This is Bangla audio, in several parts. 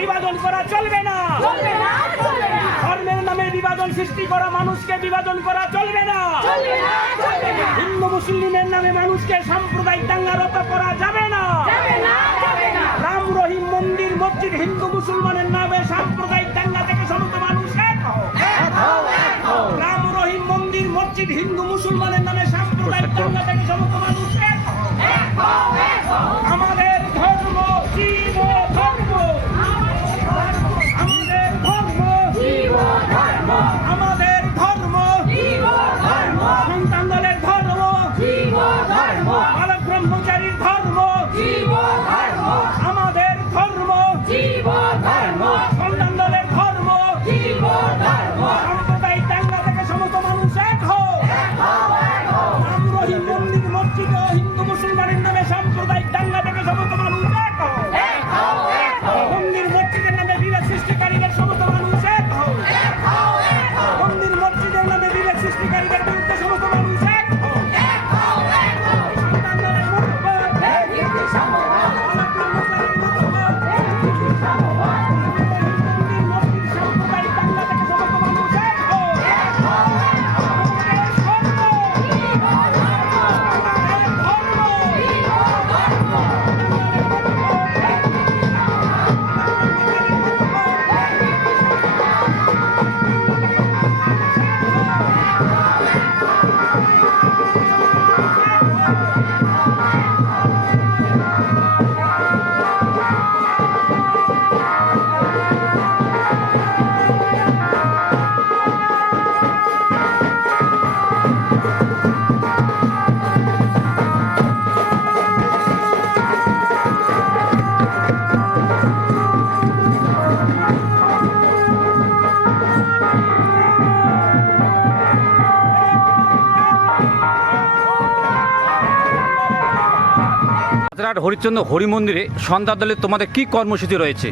বিভাজন করা চলবে না। ধর্মের নামে বিভাজন সৃষ্টি করা, মানুষকে বিভাজন করা চলবে না। হিন্দু মুসলিমের নামে মানুষকে সাম্প্রদায়িক দাঙ্গারত করা যাবে না। রাম রহিম মন্দির মসজিদ হিন্দু মুসলমানের নামে সাম্প্রদায়িক দাঙ্গা থেকে সমস্ত মানুষ এক হও। রাম রহিম মন্দির মসজিদ হিন্দু মুসলমানের নামে সাম্প্রদায়িক দাঙ্গা থেকে সমস্ত মানুষ এক হও। আমাদের ধর্ম জীব ধর্ম, আমাদের ধর্ম জীব ধর্ম, আমাদের ধর্ম জীব ধর্ম, সন্তান দলের ধর্ম জীব ধর্ম, বালক ব্রহ্মচারীর ধর্ম জীব ধর্ম, আমাদের ধর্ম জীব ধর্ম, সন্তান দলের ধর্ম জীব ধর্ম, সাম্প্রদায়িক দাঙ্গা থেকে সমস্ত মানুষ এক হও। রাম রহিম মন্দির মসজিদ হিন্দু মুসলমানের নামে সাম্প্রদায়িক দাঙ্গা থেকে সমস্ত মানুষ এক হও। মন্দির মসজিদের নামে বিভেদ সৃষ্টিকারীদের সমস্ত মানুষ এক হও। মন্দির মসজিদের নামে বিভেদ সৃষ্টিকারীদের বিরুদ্ধে সমস্ত মানুষ এক হও। সন্তানদের মুক্ত, বালক ব্রহ্মচারীর মুক্ত, মন্দির মসজিদ সাম্প্রদায়িক দাঙ্গা থেকে সমস্ত মানুষ এক হও। হাজরাট হরিশ্চন্দ্র হরি মন্দিরে সন্ধ্যা দলে তোমাদের কি কর্মসূচি রয়েছে?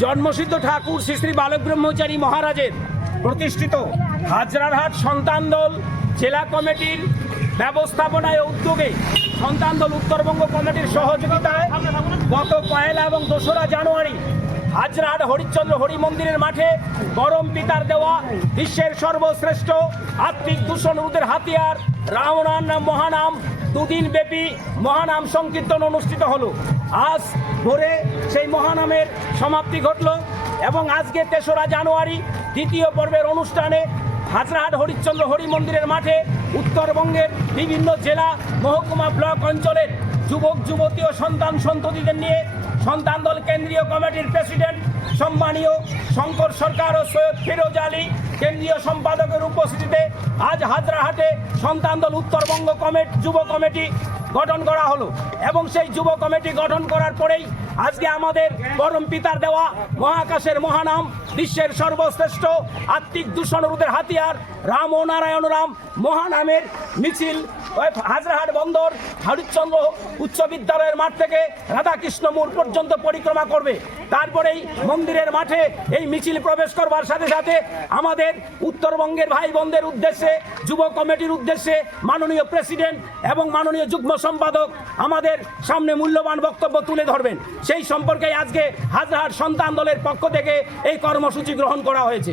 জন্মসিদ্ধ ঠাকুর শ্রী শ্রী বালক ব্রহ্মচারী মহারাজের প্রতিষ্ঠিত হাজরারহাট সন্তান দল জেলা কমিটির ব্যবস্থাপনায় উদ্যোগে সন্তান দল উত্তরবঙ্গ কমিটির সহযোগিতায় গত 1 এবং 2রা জানুয়ারি হাজরাট হরিশ্চন্দ্র হরি মন্দিরের মাঠে পরম পিতার দেওয়া বিশ্বের সর্বশ্রেষ্ঠ আত্মিক দূষণ রোধের হাতিয়ার রামনাম মহানাম 2 দিন ব্যাপী মহানাম সংকীর্তন অনুষ্ঠিত হলো। আজ ভোরে সেই মহানামের সমাপ্তি ঘটল এবং আজকে 3রা জানুয়ারি দ্বিতীয় পর্বের অনুষ্ঠানে হাজরাট হরিশ্চন্দ্র হরি মন্দিরের মাঠে উত্তরবঙ্গের বিভিন্ন জেলা মহকুমা ব্লক অঞ্চলের যুবক যুবতী ও সন্তান সন্ততিদের নিয়ে সন্তান দল কেন্দ্রীয় কমিটির প্রেসিডেন্ট সম্মানীয় শঙ্কর সরকার ও সৈয়দ ফিরোজ আলী কেন্দ্রীয় সম্পাদকের উপস্থিতিতে আজ হাজরাহাটে সন্তান দল উত্তরবঙ্গ যুব কমিটি গঠন করা হলো এবং সেই যুব কমিটি গঠন করার পরেই আজকে আমাদের পরম পিতার দেওয়া মহাকাশের মহানাম বিশ্বের সর্বশ্রেষ্ঠ আত্মিক দূষণ রোধের হাতিয়ার রাম ও নারায়ণ রাম মহানামের মিছিল হাজরাহাট বন্দর হরিশ্চন্দ্র উচ্চ বিদ্যালয়ের মাঠ থেকে রাধাকৃষ্ণ মোড় পর্যন্ত পরিক্রমা করবে। তারপরেই মন্দিরের মাঠে এই মিছিল প্রবেশ করবার সাথে সাথে আমাদের উত্তরবঙ্গের ভাই বোনদের উদ্দেশ্যে যুব কমিটির উদ্দেশ্যে মাননীয় প্রেসিডেন্ট এবং মাননীয় যুগ্ম সম্পাদক আমাদের সামনে মূল্যবান বক্তব্য তুলে ধরবেন। সেই সম্পর্কে আজকে হাজরাহাট সন্তান দলের পক্ষ থেকে এই কর্মসূচি গ্রহণ করা হয়েছে।